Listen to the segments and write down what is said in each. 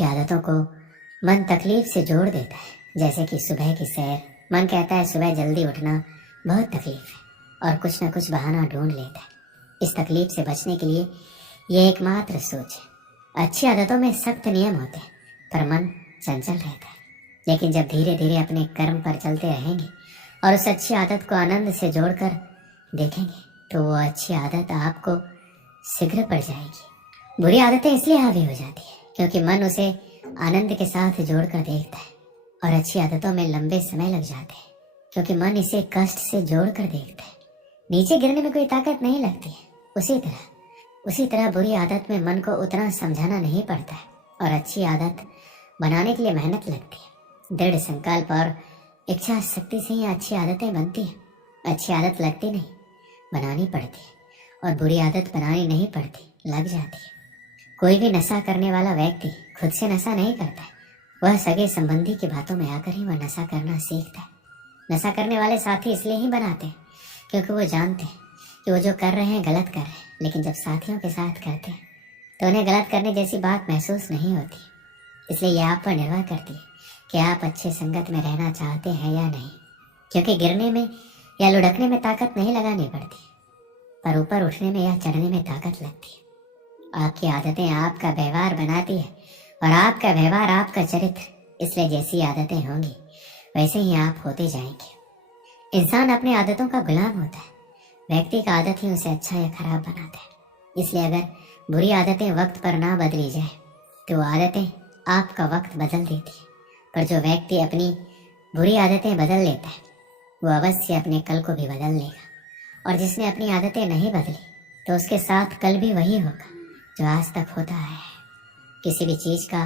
अच्छी आदतों को मन तकलीफ से जोड़ देता है, जैसे कि सुबह की सैर। मन कहता है सुबह जल्दी उठना बहुत तकलीफ है और कुछ न कुछ बहाना ढूंढ लेता है। इस तकलीफ से बचने के लिए यह एकमात्र सोच है। अच्छी आदतों में सख्त नियम होते हैं पर मन चंचल रहता है। लेकिन जब धीरे धीरे अपने कर्म पर चलते रहेंगे और उस अच्छी आदत को आनंद से जोड़कर देखेंगे तो वो अच्छी आदत आपको शीघ्र पड़ जाएगी। बुरी आदतें इसलिए हावी हो जाती है क्योंकि मन उसे आनंद के साथ जोड़कर देखता है, और अच्छी आदतों में लंबे समय लग जाते हैं क्योंकि मन इसे कष्ट से जोड़कर देखता है। नीचे गिरने में कोई ताकत नहीं लगती है। उसी तरह बुरी आदत में मन को उतना समझाना नहीं पड़ता है और अच्छी आदत बनाने के लिए मेहनत लगती है। दृढ़ संकल्प और इच्छा शक्ति से ही अच्छी आदतें बनती हैं। अच्छी आदत लगती नहीं, बनानी पड़ती है, और बुरी आदत बनानी नहीं पड़ती, लग जाती है। कोई भी नशा करने वाला व्यक्ति खुद से नशा नहीं करता है, वह सगे संबंधी की बातों में आकर ही वह नशा करना सीखता है। नशा करने वाले साथी इसलिए ही बनाते हैं क्योंकि वो जानते हैं कि वो जो कर रहे हैं गलत कर रहे हैं, लेकिन जब साथियों के साथ करते हैं तो उन्हें गलत करने जैसी बात महसूस नहीं होती। इसलिए यह आप पर निर्भर करती है कि आप अच्छे संगत में रहना चाहते हैं या नहीं, क्योंकि गिरने में या लुढ़कने में ताकत नहीं लगानी पड़ती, पर ऊपर उठने में या चढ़ने में ताकत लगती है। आपकी आदतें आपका व्यवहार बनाती है और आपका व्यवहार आपका चरित्र। इसलिए जैसी आदतें होंगी वैसे ही आप होते जाएंगे। इंसान अपनी आदतों का गुलाम होता है। व्यक्ति का आदत ही उसे अच्छा या खराब बनाता है। इसलिए अगर बुरी आदतें वक्त पर ना बदली जाए तो वो आदतें आपका वक्त बदल देती है। पर जो व्यक्ति अपनी बुरी आदतें बदल लेता है वो अवश्य अपने कल को भी बदल लेगा, और जिसने अपनी आदतें नहीं बदली तो उसके साथ कल भी वही होगा जो आज तक होता है। किसी भी चीज का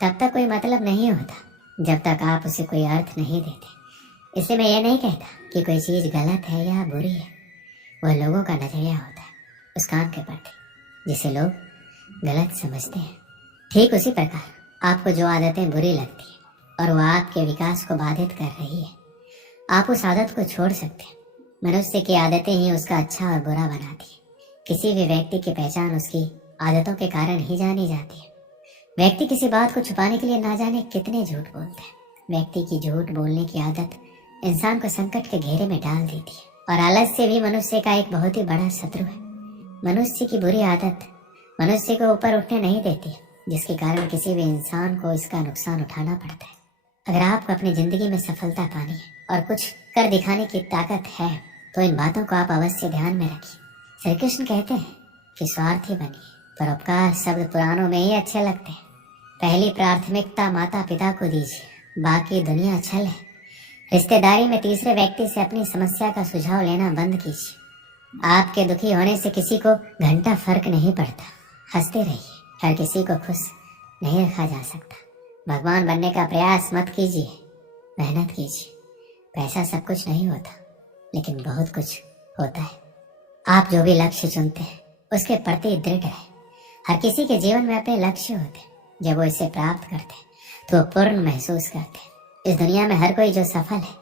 तब तक कोई मतलब नहीं होता जब तक आप उसे कोई अर्थ नहीं देते। इसलिए मैं ये नहीं कहता कि कोई चीज गलत है या बुरी है, वह लोगों का नजरिया होता है उस काम के प्रति जिसे लोग गलत समझते हैं। ठीक उसी प्रकार आपको जो आदतें बुरी लगती है और वह आपके विकास को बाधित कर रही है, आप उस आदत को छोड़ सकते हैं। मनुष्य की आदतें ही उसका अच्छा और बुरा बनाती है। किसी भी व्यक्ति की पहचान उसकी आदतों के कारण ही जानी जाती है। व्यक्ति किसी बात को छुपाने के लिए ना जाने कितने झूठ बोलते हैं। व्यक्ति की झूठ बोलने की आदत इंसान को संकट के घेरे में डाल देती है, और आलस्य भी मनुष्य का एक बहुत ही बड़ा शत्रु है। मनुष्य की बुरी आदत मनुष्य को ऊपर उठने नहीं देती, जिसके कारण किसी भी इंसान को इसका नुकसान उठाना पड़ता है। अगर आपको अपनी जिंदगी में सफलता पानी है और कुछ कर दिखाने की ताकत है तो इन बातों को आप अवश्य ध्यान में रखिए। श्री कृष्ण कहते हैं कि स्वार्थी बनिए, परोपकार शब्द पुराणों में ही अच्छे लगते हैं। पहली प्राथमिकता माता पिता को दीजिए, बाकी दुनिया छल है। रिश्तेदारी में तीसरे व्यक्ति से अपनी समस्या का सुझाव लेना बंद कीजिए। आपके दुखी होने से किसी को घंटा फर्क नहीं पड़ता। हंसते रहिए, हर किसी को खुश नहीं रखा जा सकता। भगवान बनने का प्रयास मत कीजिए, मेहनत कीजिए। पैसा सब कुछ नहीं होता, लेकिन बहुत कुछ होता है। आप जो भी लक्ष्य चुनते हैं उसके प्रति दृढ़ रहे। हर किसी के जीवन में अपने लक्ष्य होते हैं। जब वो इसे प्राप्त करते हैं तो वो पूर्ण महसूस करते हैं। इस दुनिया में हर कोई जो सफल है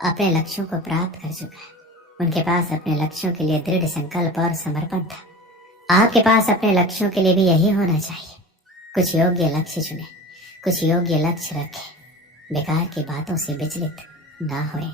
अपने लक्ष्यों को प्राप्त कर चुका है। उनके पास अपने लक्ष्यों के लिए दृढ़ संकल्प और समर्पण था। आपके पास अपने लक्ष्यों के लिए भी यही होना चाहिए। कुछ योग्य लक्ष्य चुने, कुछ योग्य लक्ष्य रखें, बेकार की बातों से विचलित ना होए।